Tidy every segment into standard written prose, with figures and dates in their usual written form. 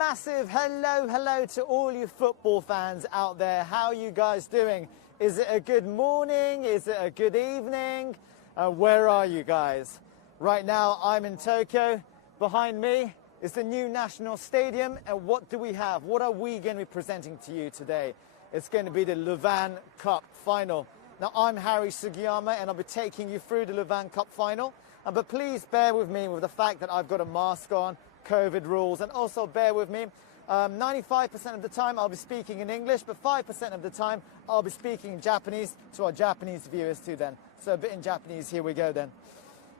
massive hello to all you football fans out there. How are you guys doing? Is it a good morning? Is it a good evening? Where are you guys? Right now I'm in Tokyo. Behind me is the new national stadium, and what do we have? What are we going to be presenting to you today? It's going to be the Luvān Cup final. Now I'm Harry Sugiyama and I'll be taking you through the Luvān Cup final. But please bear with me with the fact that I've got a mask on, COVID rules, and also bear with me. 95% of the time I'll be speaking in English, but 5% of the time I'll be speaking in Japanese to our Japanese viewers too then. So a bit in Japanese, here we go then.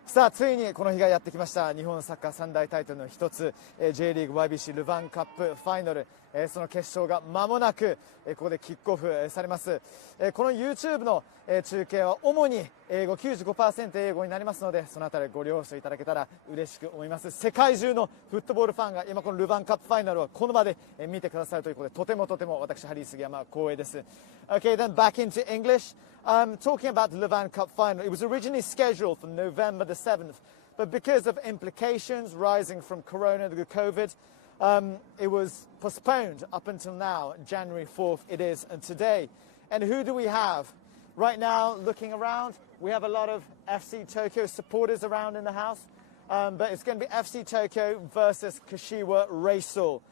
さあついにこの日がやってきました。日本サッカー三大タイトルの一つ J リーグ YBC ルヴァンカップファイナル、その決勝が間もなくここでキックオフされます。この YouTube の中継は主に英語 95% 英語になりますので、そのあたりご了承いただけたら嬉しく思います。世界中のフットボールファンが今このルヴァンカップファイナルをこの場で見てくださるということで、とてもとても私ハリー杉山光栄です。Okay, then back into English. Talking about the Luvān Cup final, it was originally scheduled for November the 7th, but because of implications rising from Corona, the COVID, it was postponed up until now, January 4th it is, and today. And who do we have? Right now, looking around, we have a lot of FC Tokyo supporters around in the house, but it's going to be FC Tokyo versus Kashiwa Reysol.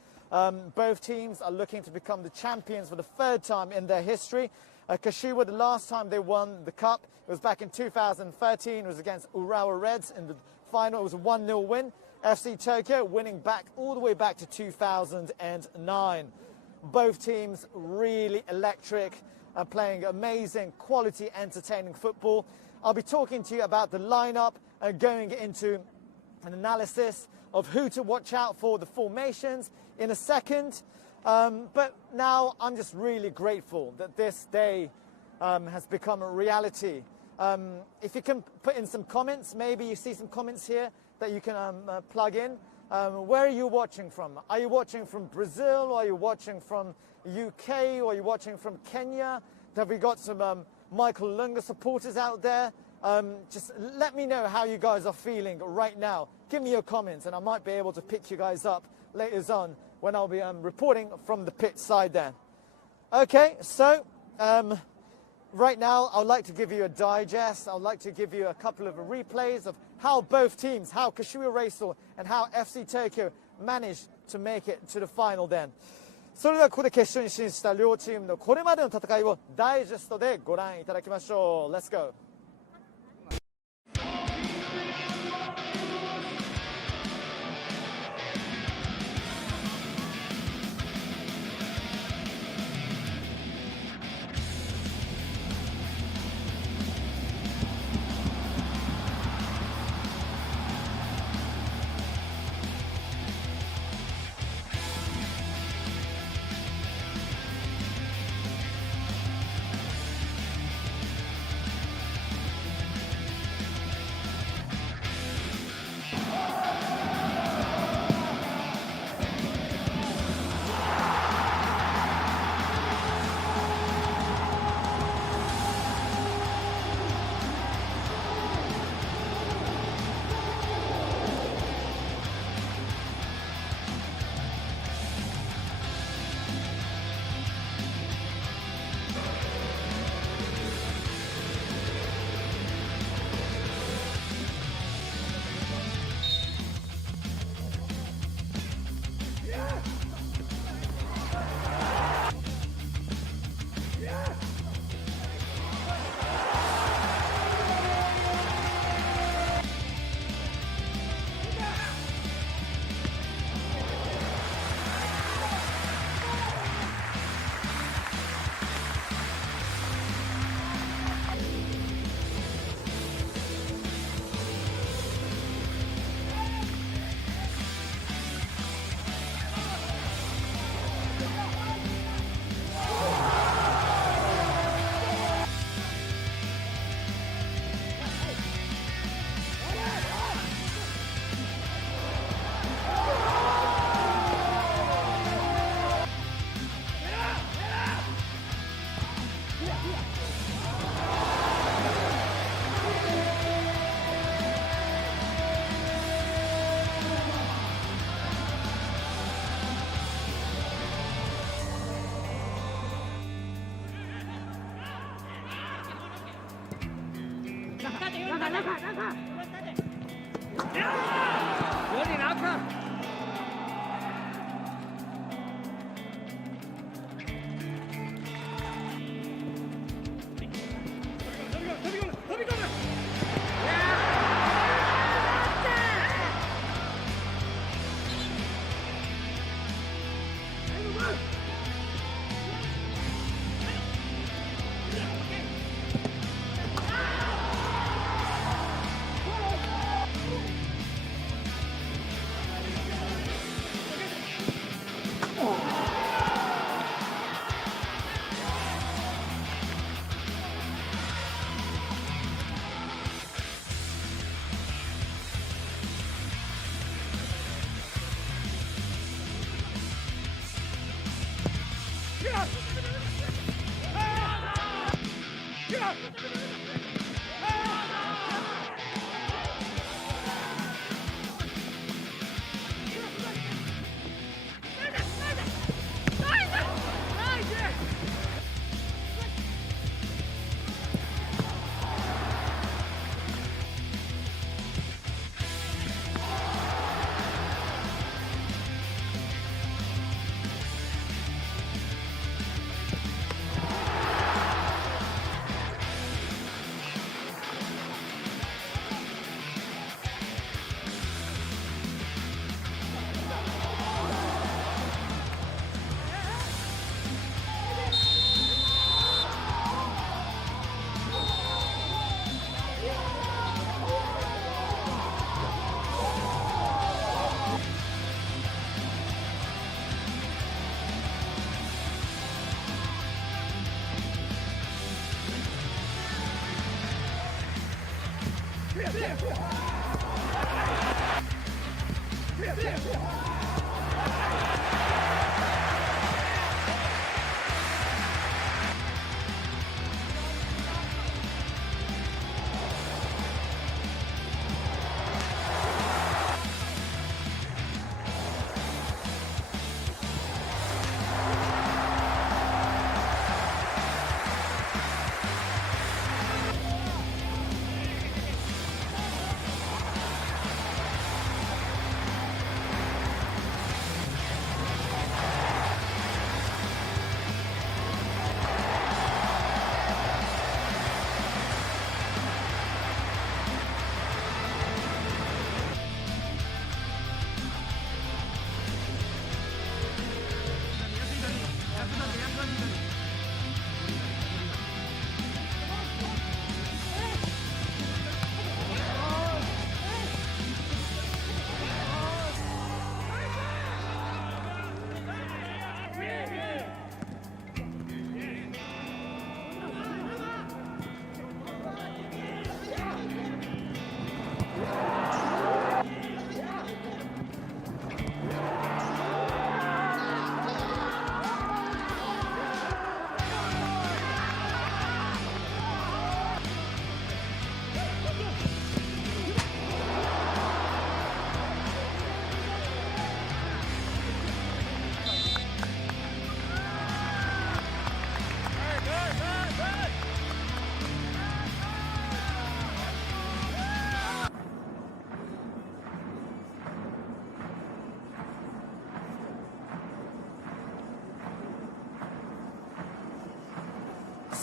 Both teams are looking to become the champions for the third time in their history. Kashiwa, the last time they won the cup, it was back in 2013. It was against Urawa Reds in the final. It was a 1-0 win. FC Tokyo winning back all the way back to 2009. Both teams really electric, playing amazing, quality, entertaining football. I'll be talking to you about the lineup and going into an analysis of who to watch out for, the formations in a second. But now I'm just really grateful that this day has become a reality. If you can put in some comments, maybe you see some comments here that you can plug in. Where are you watching from? Are you watching from Brazil, or are you watching from UK, or are you watching from Kenya? Have we got some Michael Lalunga supporters out there? Just let me know how you guys are feeling right now. Give me your comments and I might be able to pick you guys up later on when I'll be reporting from the pit side there. Okay, so right now I'd like to give you a digest. I'd like to give you a couple of replays of how both teams, how Kashiwa Reysol and how FC Tokyo managed to make it to the final then. それではここで決勝に進出した両チームのこれまでの戦いをダイジェストでご覧いただきましょう。Let's go! 有点难看。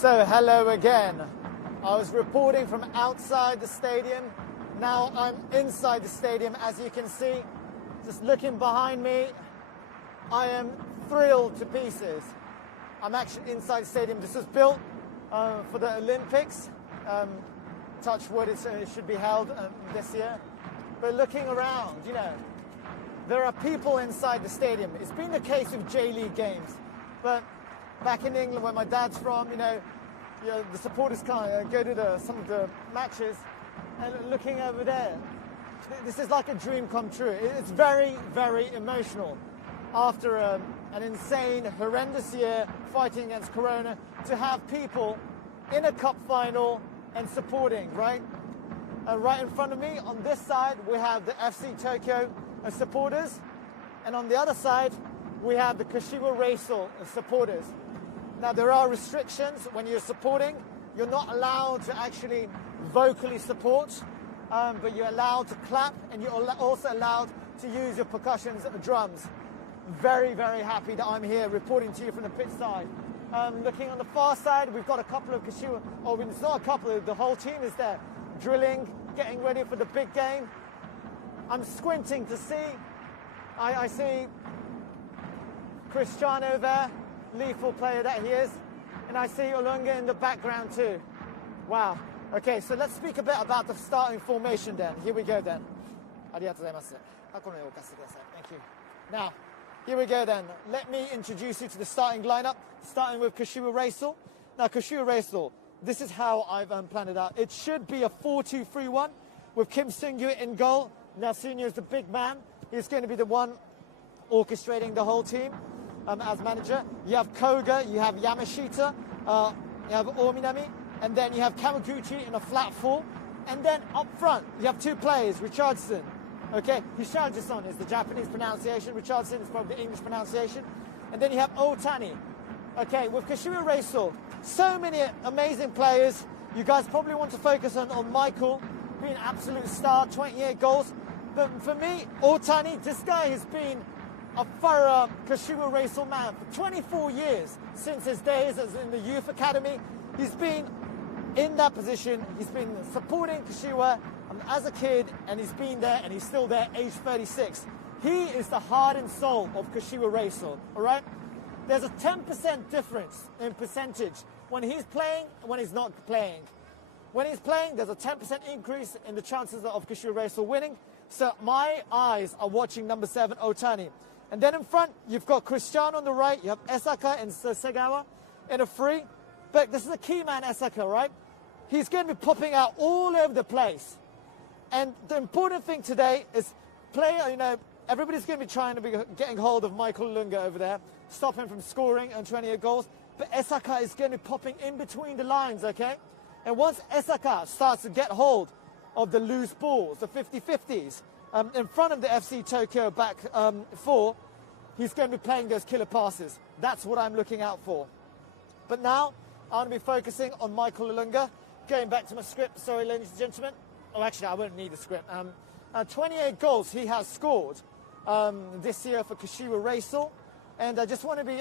So hello again. I was reporting from outside the stadium. Now I'm inside the stadium, as you can see. Just looking behind me, I am thrilled to pieces. I'm actually inside the stadium. This was built for the Olympics. Touch wood, it should be held this year. But looking around, you know, there are people inside the stadium. It's been the case with J League games, but back in England, where my dad's from, you know, the supporters can't go to some of the matches, and looking over there, this is like a dream come true. It's very, very emotional. After an insane, horrendous year fighting against Corona, to have people in a cup final and supporting, right? Right in front of me, on this side, we have the FC Tokyo supporters, and on the other side, we have the Kashiwa Reysol supporters. Now, there are restrictions when you're supporting, you're not allowed to actually vocally support, but you're allowed to clap, and you're also allowed to use your percussions and drums. Very, very happy that I'm here reporting to you from the pitch side. Looking on the far side, we've got a couple of Kashiwa, or it's not a couple, the whole team is there, drilling, getting ready for the big game. I'm squinting to see, I see Cristiano there, lethal player that he is, and I see Lalunga in the background too. Wow. Okay, so let's speak a bit about the starting formation then. Here we go then. ありがとうございます。この絵を貸してください。Thank you. Now, here we go then. Let me introduce you to the starting lineup, starting with Kashiwa Raisel. Now, Kashiwa Raisel, this is how I've planned it out. It should be a 4-2-3-1 with Kim Seung-yu in goal. Now, Seung-yu is the big man. He's going to be the one orchestrating the whole team as manager. You have Koga, you have Yamashita, you have Ominami, and then you have Kawaguchi in a flat four. And then up front, you have two players, Richardson. Okay, Hishaji-son is the Japanese pronunciation. Richardson is probably the English pronunciation. And then you have Otani. Okay, with Kashiwa Raisel, so many amazing players. You guys probably want to focus on Michael being an absolute star, 28 goals. But for me, Otani, this guy has been a thorough Kashiwa Raisel man for 24 years since his days as in the youth academy. He's been in that position. He's been supporting Kashiwa as a kid, and he's been there, and he's still there, age 36. He is the heart and soul of Kashiwa Raisel, all right? There's a 10% difference in percentage when he's playing and when he's not playing. When he's playing, there's a 10% increase in the chances of Kashiwa Raisel winning. So my eyes are watching number 7, Otani. And then in front, you've got Cristiano on the right, you have Esaka and Segawa in a free. But this is a key man, Esaka, right? He's going to be popping out all over the place. And the important thing today is everybody's going to be trying to be getting hold of Michael Lalunga over there, stop him from scoring and 28 goals. But Esaka is going to be popping in between the lines, okay? And once Esaka starts to get hold of the loose balls, the 50-50s, in front of the FC Tokyo back four, he's going to be playing those killer passes. That's what I'm looking out for. But now, I'm going to be focusing on Michael Lalunga. Going back to my script, sorry, ladies and gentlemen. Oh, actually, I won't need the script. 28 goals he has scored this year for Kashiwa Raisel. And I just want to be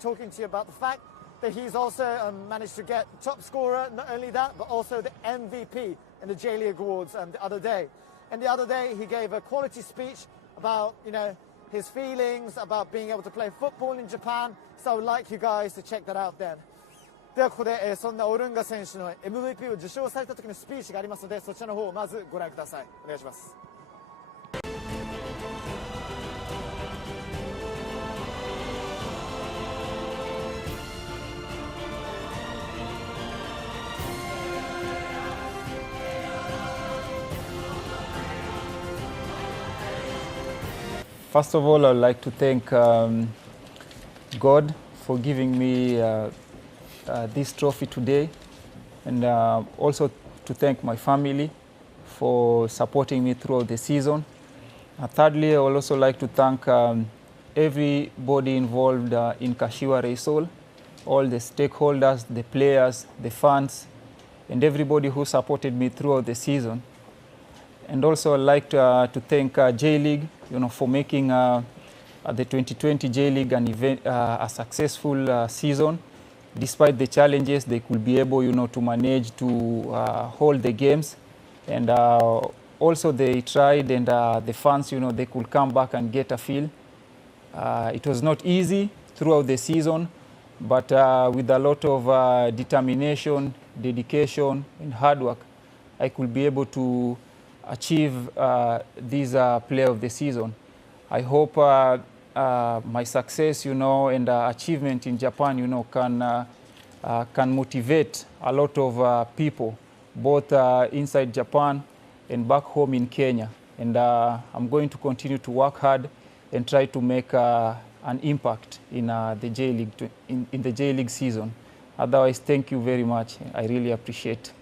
talking to you about the fact that he's also managed to get top scorer, not only that, but also the MVP in the J League Awards the other day. And the other day, he gave a quality speech about, his feelings, about being able to play football in Japan. So I would like you guys to check that out then. ではここで、そんなオルンガ選手の MVP を受賞された時のスピーチがありますので、そちらの方をまずご覧ください。お願いします。First of all, I'd like to thank God for giving me this trophy today, and also to thank my family for supporting me throughout the season. Thirdly, I would also like to thank everybody involved in Kashiwa Raisel, all the stakeholders, the players, the fans, and everybody who supported me throughout the season. And also I'd like to thank J-League, for making the 2020 J-League an event, a successful season. Despite the challenges, they could be able, to manage to hold the games. And also they tried, and the fans, they could come back and get a feel. It was not easy throughout the season, but with a lot of determination, dedication, and hard work, I could be able to achieve this player of the season. I hope my success, and achievement in Japan, can motivate a lot of people, both inside Japan and back home in Kenya. And I'm going to continue to work hard and try to make an impact in the J-League, in the J-League season. Otherwise, thank you very much. I really appreciate.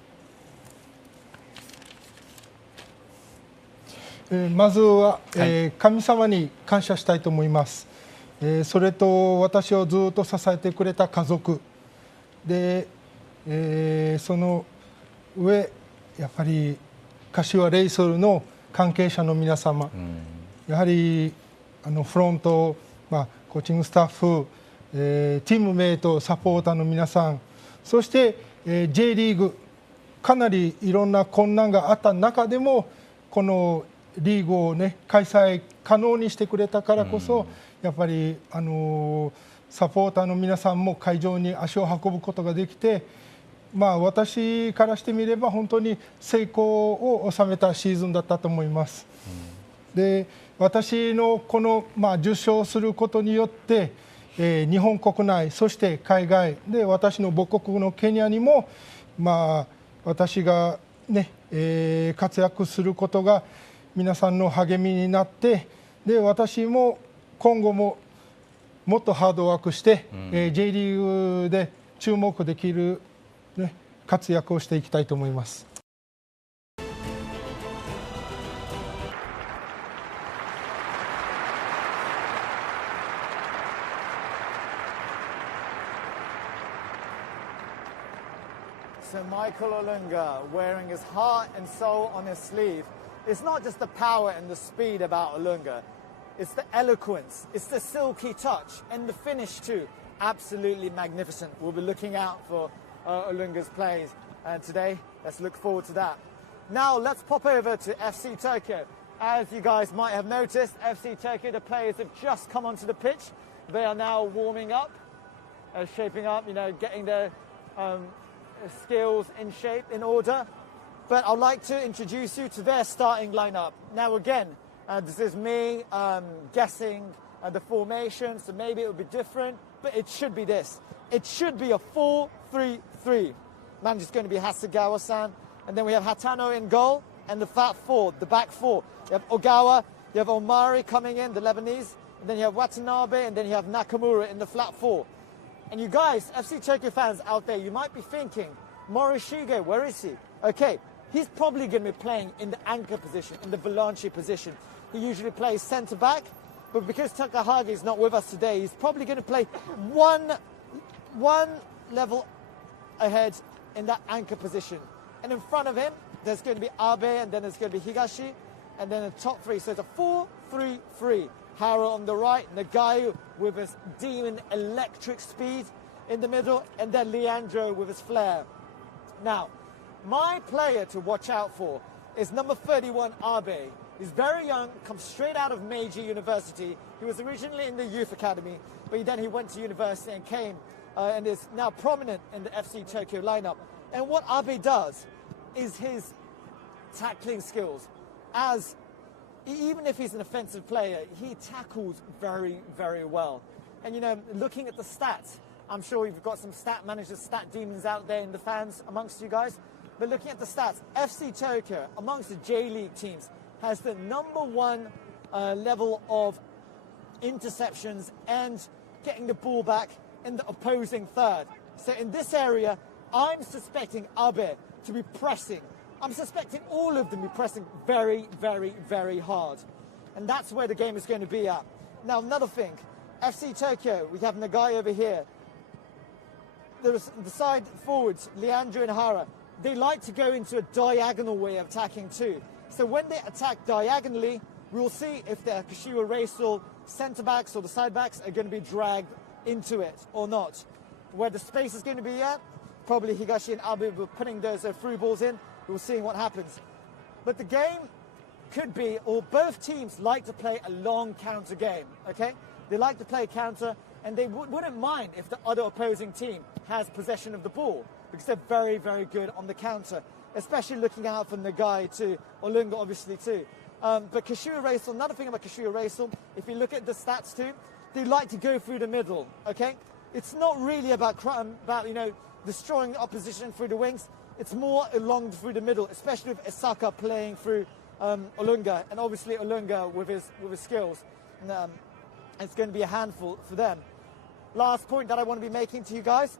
まずは、神様に感謝したいと思います。それと私をずっと支えてくれた家族で、その上やっぱり柏レイソルの関係者の皆様、やはりフロント、コーチングスタッフ、チームメイト、サポーターの皆さん、そして、J リーグかなりいろんな困難があった中でもこのリーグを、開催可能にしてくれたからこそ、やっぱりサポーターの皆さんも会場に足を運ぶことができて、私からしてみれば本当に成功を収めたシーズンだったと思います。で、私のこの、受賞することによって、日本国内そして海外で私の母国のケニアにも、私が、活躍することが皆さんの励みになって、で私も今後ももっとハードワークして、J リーグで注目できる、活躍をしていきたいと思います。So Michael Lalunga wearing his heart and soul on his sleeve. It's not just the power and the speed about Lalunga. It's the eloquence, it's the silky touch, and the finish too. Absolutely magnificent. We'll be looking out for Lalunga's plays today. Let's look forward to that. Now let's pop over to FC Tokyo. As you guys might have noticed, FC Tokyo, the players have just come onto the pitch. They are now warming up, shaping up, getting their skills in shape, in order. But I'd like to introduce you to their starting lineup. Now again, this is me guessing the formation, so maybe it will be different, but it should be this. It should be a 4-3-3. Manager's going to be Hasegawa-san, and then we have Hatano in goal, and the back four. You have Ogawa, you have Omari coming in, the Lebanese, and then you have Watanabe, and then you have Nakamura in the flat four. And you guys, FC Tokyo fans out there, you might be thinking, Morishige, where is he? Okay, he's probably going to be playing in the anchor position, in the volante position. He usually plays centre-back, but because Takahagi is not with us today, he's probably going to play one level ahead in that anchor position. And in front of him, there's going to be Abe, and then there's going to be Higashi, and then the top three. So it's a 4-3-3. Hara on the right, Nagayu with his demon electric speed in the middle, and then Leandro with his flair. Now, my player to watch out for is number 31, Abe. He's very young, comes straight out of Meiji University. He was originally in the youth academy, but then he went to university and came and is now prominent in the FC Tokyo lineup. And what Abe does is his tackling skills. Even if he's an offensive player, he tackles very, very well. And looking at the stats, I'm sure you've got some stat managers, stat demons out there in the fans amongst you guys. But looking at the stats, FC Tokyo, amongst the J League teams, has the #1 level of interceptions and getting the ball back in the opposing third. So in this area, I'm suspecting Abe to be pressing. I'm suspecting all of them to be pressing very, very, very hard. And that's where the game is going to be at. Now, another thing, FC Tokyo, we have Nagai over here. There's the side forwards, Leandro and Hara. They like to go into a diagonal way of attacking too. So when they attack diagonally, we'll see if the Kashiwa Racial centre-backs or the side-backs are going to be dragged into it or not. Where the space is going to be at, probably Higashi and Abe will be putting those through balls in. We'll see what happens. But the game could be, or both teams like to play a long counter game, okay? They like to play counter, and they wouldn't mind if the other opposing team has possession of the ball, because they're very, very good on the counter, especially looking out for Nagai too, or Lunga obviously too. But Kashiwa Racial, another thing about Kashiwa Racial, if you look at the stats too, they like to go through the middle, okay? It's not really about destroying the opposition through the wings. It's more along through the middle, especially with Esaka playing through Olunga, and obviously Olunga with his skills. And, it's going to be a handful for them. Last point that I want to be making to you guys.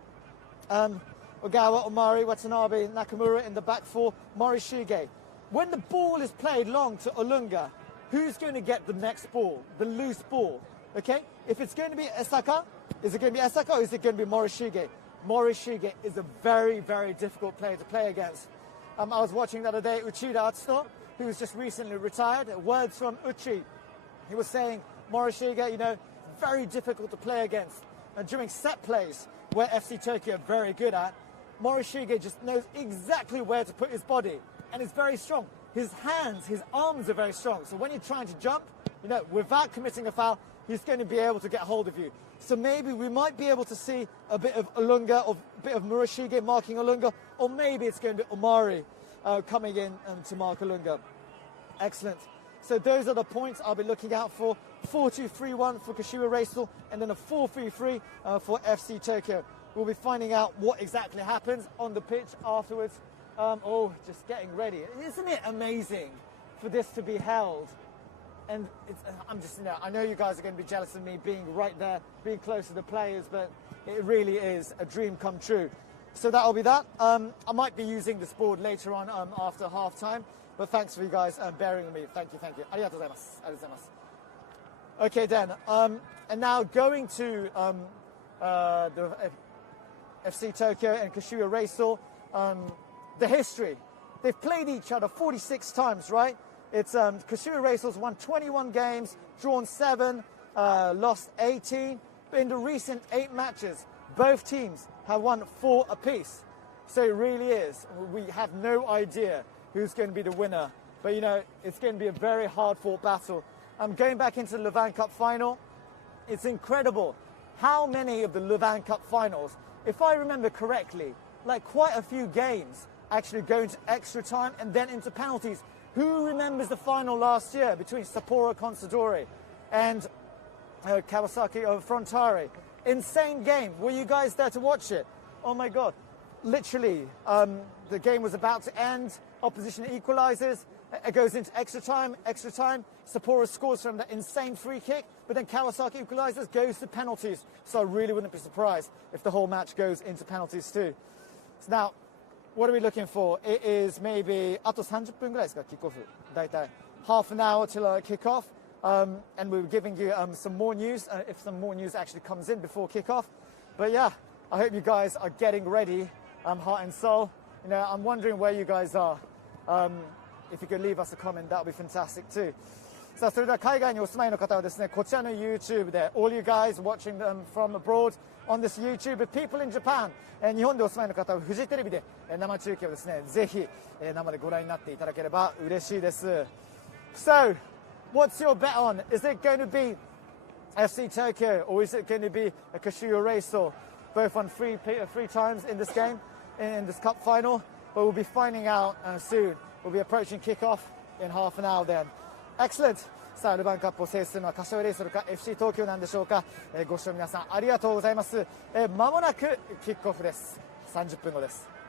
Ogawa, Omari, Watanabe, Nakamura in the back four, Morishige. When the ball is played long to Olunga, who's going to get the next ball, the loose ball? Okay? If it's going to be Esaka, is it going to be Esaka or is it going to be Morishige? Morishige is a very, very difficult player to play against. I was watching the other day Uchida Atsuto, who's just recently retired. Words from Uchi. He was saying, Morishige, you know, very difficult to play against. And during set plays, where FC Tokyo are very good at, Morishige just knows exactly where to put his body. And he's very strong. His hands, his arms are very strong. So when you're trying to jump, you know, without committing a foul, he's going to be able to get hold of you. So maybe we might be able to see a bit of Lalunga, or a bit of Morishige marking Lalunga, or maybe it's going to be Omari coming in to mark Lalunga. Excellent. So those are the points I'll be looking out for. 4-2-3-1 for Kashiwa Reysol, and then a 4-3-3 for FC Tokyo. We'll be finding out what exactly happens on the pitch afterwards. Just getting ready. Isn't it amazing for this to be held? And I'm just, you know, I know you guys are going to be jealous of me being right there, being close to the players, but it really is a dream come true. So that'll be that. I might be using this board later on after half time, but thanks for you guys bearing with me. Thank you. ありがとうございます。ありがとうございます。Okay, then. And now going to the FC Tokyo and Kashiwa Reysol, the history. They've played each other 46 times, right? It's Kashiwa Reysol's won 21 games, drawn 7, lost 18. But in the recent 8 matches, both teams have won 4 apiece. So it really is. We have no idea who's going to be the winner. But, you know, it's going to be a very hard-fought battle. I'm going back into the Louvain Cup final. It's incredible how many of the Louvain Cup finals, if I remember correctly, like quite a few games actually go into extra time and then into penalties. Who remembers the final last year between Sapporo Consadole and Kawasaki Frontale? Insane game. Were you guys there to watch it? Oh my God. Literally, the game was about to end. Opposition equalizes. It goes into extra time. Sapporo scores from that insane free kick, but then Kawasaki equalizes, goes to penalties. So I really wouldn't be surprised if the whole match goes into penalties too. So now, what are we looking for? It is maybe あと30分ぐらいですか、キックオフ。大体 half an hour till kick-off. And we're giving you some more news, if some more news actually comes in before kick-off. But yeah, I hope you guys are getting ready, heart and soul. You know, I'm wondering where you guys are. If you could leave us a comment, that would be fantastic too. さあ、それでは海外にお住まいの方はですね、こちらの YouTube で All you guys watching them from abroad on this YouTube, People in Japan、日本でお住まいの方はフジテレビで生中継をですね、ぜひ生でご覧になっていただければ嬉しいです。So, what's your bet on? Is it going to be FC Tokyo or is it going to be a Kashiwa Reysol? Both on three times in this game, in this cup final, but we'll be finding out soon. We'll be approaching kick-off in half an hour then. Excellent. さあ、ルヴァンカップを制するのは柏レイソルか FC 東京なんでしょうか。ご視聴皆さんありがとうございます。間もなくキックオフです。30分後です。